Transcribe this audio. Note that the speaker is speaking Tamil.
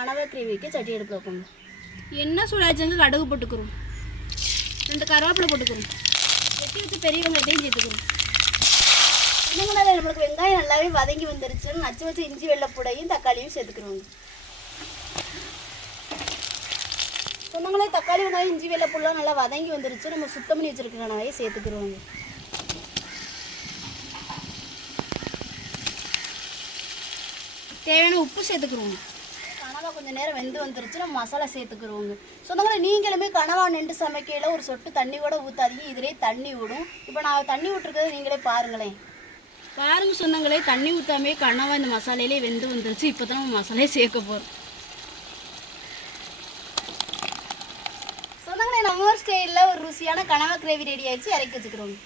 கனவா கிரேவிக்கு சட்டி எடுத்து வைப்போங்க. என்ன சூடாச்சுங்க கடுகு போட்டுக்கிறோம், 2 கருவேப்பிலை போட்டுக்கிறோம், வெட்டி வச்சு பெரிய வெங்காயத்தையும் சேர்த்துக்கிறோம். இன்னும் நம்மளுக்கு வெங்காயம் நல்லாவே வதங்கி வந்துருச்சுன்னு நச்சு வச்சு இஞ்சி வெள்ளைப்பூடையும் தக்காளியும் சேர்த்துக்கிறோங்க. சொன்னங்களே தக்காளி வெங்காயம் இஞ்சி வெள்ளைப்பூலாம் நல்லா வதங்கி வந்துருச்சு. நம்ம சுத்தம் பண்ணி வச்சுருக்கிற கனவையை சேர்த்துக்கிறோங்க. தேவையான உப்பு சேர்த்துக்கிறோங்க. கனவா கொஞ்சம் நேரம் வெந்து வந்துருச்சு. நம்ம மசாலா சேர்த்துக்கிறோங்க. சொந்தங்களே நீங்களுமே கனவா நின்று சமைக்கையில் ஒரு சொட்டு தண்ணி கூட ஊற்றாதீங்க, இதிலே தண்ணி விடும். இப்போ நான் தண்ணி விட்டுருக்கிறது நீங்களே பாருங்களேன். பாருங்க சொந்தங்களே, தண்ணி ஊற்றாமே கனவா இந்த மசாலையிலே வெந்து வந்துருச்சு. இப்போ தான் நம்ம மசாலையை சேர்க்க போகிறோம். சொந்தங்களே நம்ம ஸ்டைலில் ஒரு ருசியான கனவா கிரேவி ரெடி ஆயிடுச்சு. இறக்கி வச்சுக்கிறோங்க.